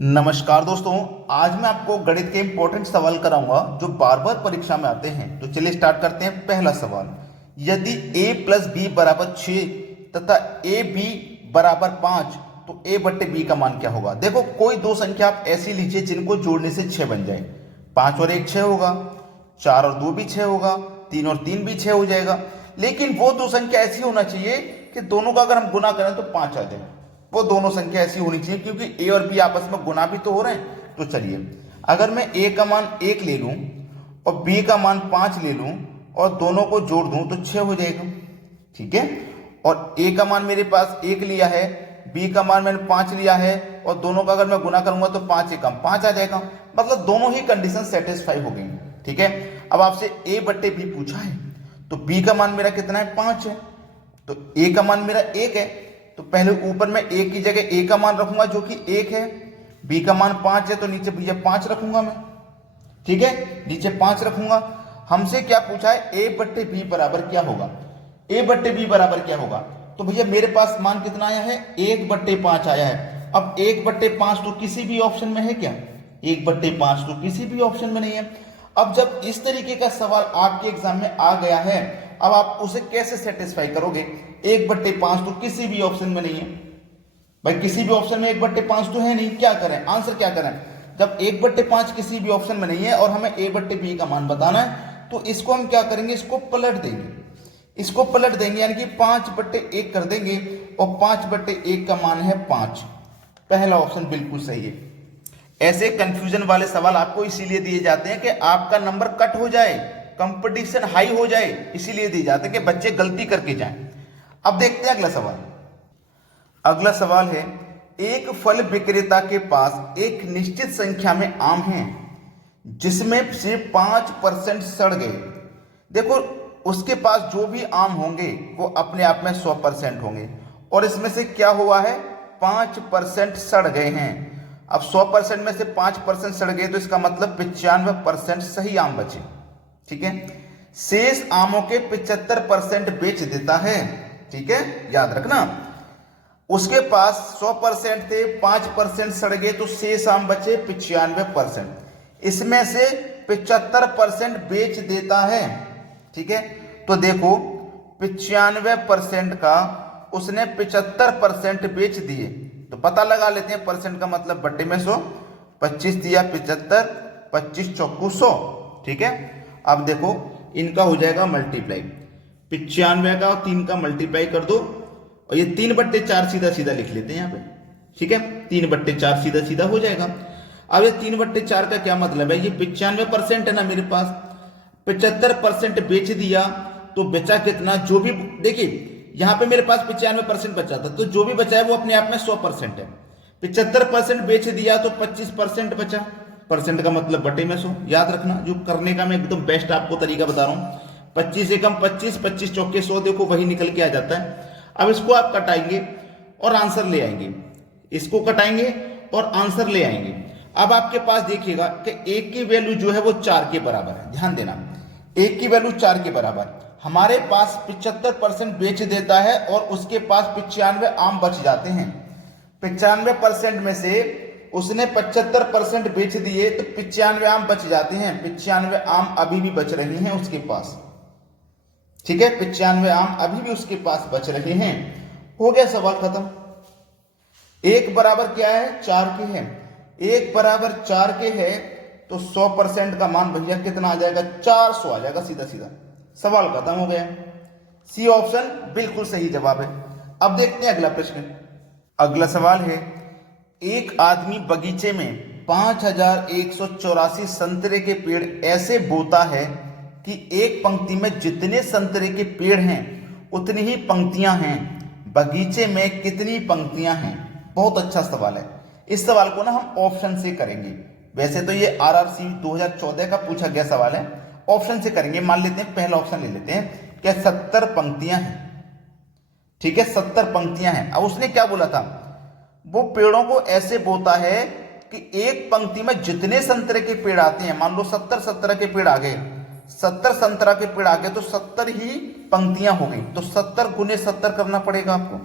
नमस्कार दोस्तों। आज मैं आपको गणित के इंपॉर्टेंट सवाल कराऊंगा जो बार बार परीक्षा में आते हैं। तो चलिए स्टार्ट करते हैं। पहला सवाल, यदि a प्लस बी बराबर 6 तथा ए बी बराबर 5 तो a बट्टे बी का मान क्या होगा। देखो, कोई दो संख्या आप ऐसी लीजिए जिनको जोड़ने से 6 बन जाए। 5 और 1 6 होगा, 4 और 2 भी 6 होगा, 3 और 3 भी 6 हो जाएगा। लेकिन वो दो संख्या ऐसी होना चाहिए कि दोनों का अगर हम गुना करें तो 5 आ जाए। वो दोनों संख्या ऐसी होनी चाहिए क्योंकि ए और बी आपस में गुना भी तो हो रहे हैं। तो चलिए, अगर मैं ए का मान 1 ले लूं और बी का मान 5 ले लूं और दोनों को जोड़ दूं तो 6 हो जाएगा। ठीक है। और ए का मान मेरे पास 1 लिया है, बी का मान मैंने 5 लिया है और दोनों का अगर मैं गुना करूंगा तो 5 एकम 5 आ जाएगा। मतलब दोनों ही कंडीशन सेटिस्फाई हो गई। ठीक है। अब आपसे ए बट्टे बी पूछा है तो बी का मान मेरा कितना है, 5 है। तो ए का मान मेरा 1 है, तो पहले ऊपर में ए की जगह ए का मान रखूंगा जो कि 1 है। बी का मान 5 है तो नीचे भैया 5 रखूंगा मैं। ठीक है, नीचे 5 रखूंगा। हमसे क्या पूछा है, ए बट्टे बी बराबर क्या होगा। ए बट्टे बी बराबर क्या होगा, तो भैया मेरे पास मान कितना आया है, 1/5 आया है। अब 1/5 तो किसी भी ऑप्शन में है क्या, 1/5 तो किसी भी ऑप्शन में नहीं है। अब जब इस तरीके का सवाल आपके एग्जाम में आ गया है, अब आप उसे कैसे सेटिस्फाई करोगे। 1/5 तो किसी भी ऑप्शन में नहीं है भाई, किसी भी ऑप्शन में 1/5 तो है नहीं। क्या करें, आंसर क्या करें। जब 1/5 किसी भी ऑप्शन में नहीं है और हमें a बट्टे बी का मान बताना है तो इसको हम क्या करेंगे, इसको पलट देंगे। इसको पलट देंगे यानी कि 5/1 कर देंगे और 5/1 का मान है 5। पहला ऑप्शन बिल्कुल सही है। ऐसे कंफ्यूजन वाले सवाल आपको इसीलिए दिए जाते हैं कि आपका नंबर कट हो जाए, कंपटीशन हाई हो जाए, इसीलिए दिए जाते हैं कि बच्चे गलती करके जाएं। अब देखते हैं अगला सवाल। अगला सवाल है, एक फल विक्रेता के पास एक निश्चित संख्या में आम हैं जिसमें से 5% सड़ गए। देखो, उसके पास जो भी आम होंगे वो अपने आप में 100% होंगे और इसमें से क्या हुआ है, 5% सड़ गए हैं। अब 100% में से 5% सड़ गए तो इसका मतलब 95% सही आम बचे। ठीक है। शेष आमों के 75% बेच देता है। ठीक है, याद रखना। उसके पास 100% थे, 5% सड़ गए तो शेष आम बचे 95%। इसमें से 75% बेच देता है। ठीक है, तो देखो 95% का उसने 75% बेच दिए। तो पता लगा लेते हैं, परसेंट का मतलब बट्टे में 100, 25 दिया 75, 25 चौकू 100। ठीक है। अब देखो इनका हो जाएगा मल्टीप्लाई, 95 का और 3 का मल्टीप्लाई कर दो और ये 3/4 सीधा सीधा लिख लेते हैं यहाँ पे। ठीक है, 3/4 सीधा सीधा हो जाएगा। अब ये 3/4 का क्या मतलब है, ये 95% है ना मेरे पास, 75% बेच दिया तो बचा कितना, जो भी देखिए यहां पे मेरे पास 95% बचा था तो जो भी बचा है वो अपने आप में 100% है। 75% बेच दिया तो 25% बचा, परसेंट का मतलब बटे में 100। याद रखना, जो करने का मैं एकदम बेस्ट आपको तरीका बता रहा हूं। 25 एकम 25, 25 चौके 100, देखो वही निकल के आ जाता है। अब इसको आप कटाएंगे और आंसर ले आएंगे, इसको कटाएंगे और आंसर ले आएंगे। अब आपके पास देखिएगा कि एक की वैल्यू जो है वो 4 के बराबर है। ध्यान देना, एक की वैल्यू 4 के बराबर, हमारे पास 75% बेच देता है और उसके पास 95 आम बच जाते हैं। 95% में से उसने 75% बेच दिए तो 95 आम बच जाते हैं। 95 आम अभी भी बच रही हैं उसके पास। ठीक है, 95 आम अभी भी उसके पास बच रहे हैं। हो गया सवाल खत्म। एक बराबर क्या है, 4 के है। एक बराबर 4 के है तो 100% का मान भैया कितना आ जाएगा, 400 आ जाएगा। सीधा सीधा सवाल खत्म हो गया। सी ऑप्शन बिल्कुल सही जवाब है। अब देखते हैं अगला प्रश्न। अगला सवाल है, एक आदमी बगीचे में 5184 संतरे के पेड़ ऐसे बोता है कि एक पंक्ति में जितने संतरे के पेड़ हैं उतनी ही पंक्तियां हैं। बगीचे में कितनी पंक्तियां हैं। बहुत अच्छा सवाल है। इस सवाल को ना हम ऑप्शन से करेंगे। वैसे तो ये आरआरसी 2014 का पूछा गया सवाल है, ऑप्शन से करेंगे। मान लेते हैं पहला ऑप्शन ले लेते हैं कि 70 पंक्तियां हैं। ठीक है, 70 पंक्तियां हैं। अब उसने क्या बोला था, वो पेड़ों को ऐसे बोता है कि एक पंक्ति में जितने संतरे के पेड़ आते हैं, मान लो 70 संतरा के पेड़ आ गए, 70 संतरा के पेड़ आ गए तो 70 ही पंक्तियां हो गई। तो 70 गुने 70 करना पड़ेगा आपको।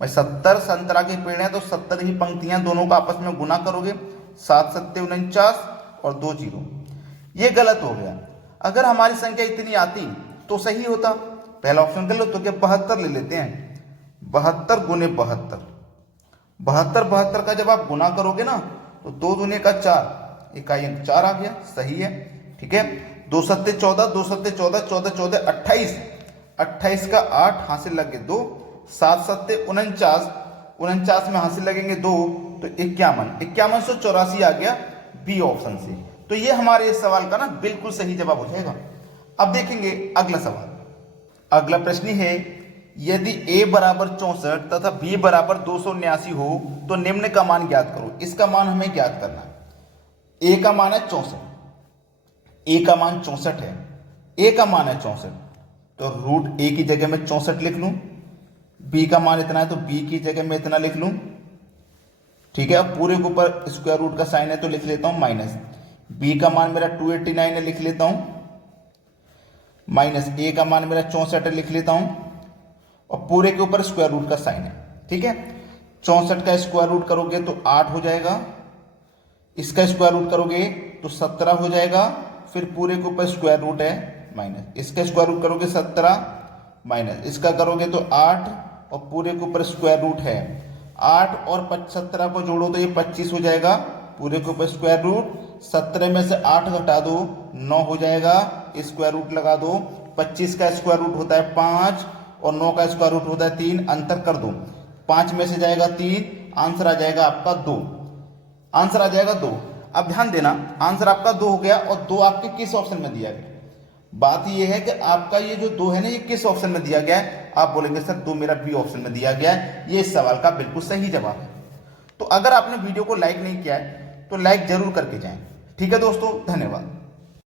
भाई 70 संतरा के पेड़ हैं तो 70 ही पंक्तियां, दोनों का आपस में गुना करोगे, 7 सत्ते 49 और 2 जीरो। ये गलत हो गया। अगर हमारी संख्या इतनी आती तो सही होता। पहला ऑप्शन कर लो तो क्या 72 ले लेते हैं। 72 गुने 72, 72 का जब आप गुना करोगे ना तो 2 दूने का 4, इकाई अंक 4 आ गया, सही है। ठीक है, 2 सत्ते 14, 2 सत्ते 14, 14 14 28, 28 का 8 हासिल लगे 2, 7 सत्ते 49, 49 में हासिल लगेंगे 2 तो 51, 5184 आ गया बी ऑप्शन से। तो ये हमारे इस सवाल का ना बिल्कुल सही जवाब हो जाएगा। अब देखेंगे अगला सवाल। अगला प्रश्न है, यदि a बराबर 64 तथा b बराबर 279 हो तो निम्न का मान ज्ञात करो। इसका मान हमें ज्ञात करना है। a का मान है 64, a का मान 64 है, a का मान है 64 तो रूट a की जगह में 64 लिख लूं। b का मान इतना है तो b की जगह में इतना लिख लूं। ठीक है, अब पूरे के ऊपर स्क्वायर रूट का साइन है तो लिख लेता हूं माइनस। b का मान मेरा 289 है, लिख लेता हूं माइनस a का मान मेरा 64 है, लिख लेता हूं और पूरे के ऊपर स्क्वायर रूट का साइन है। ठीक है, 64 का स्क्वायर रूट करोगे तो 8 हो जाएगा, इसका स्क्वायर रूट करोगे तो 17 हो जाएगा, फिर पूरे के ऊपर स्क्वायर रूट है माइनस, इसका स्क्वायर रूट करोगे 17 माइनस इसका करोगे तो 8 और पूरे के ऊपर स्क्वायर रूट है 8 और 17 को जोड़ो तो ये 25 हो जाएगा, पूरे के ऊपर स्क्वायर रूट, 17 में से 8 घटा दो 9 हो जाएगा, स्क्वायर रूट लगा दो। 25 का स्क्वायर रूट होता है 5 और 9 का स्क्वायर रूट होता है 3, अंतर कर दो, 5 में से जाएगा 3, आंसर आ जाएगा आपका 2, आंसर आ जाएगा 2। अब ध्यान देना, आंसर आपका 2 हो गया और 2 आपके किस ऑप्शन में दिया गया। बात यह है कि आपका ये जो 2 है ना, ये किस ऑप्शन में दिया गया है। आप बोलेंगे सर 2 मेरा बी ऑप्शन में दिया गया है। ये इस सवाल का बिल्कुल सही जवाब है। तो अगर आपने वीडियो को लाइक नहीं किया है तो लाइक जरूर करके जाएं। ठीक है दोस्तों, धन्यवाद।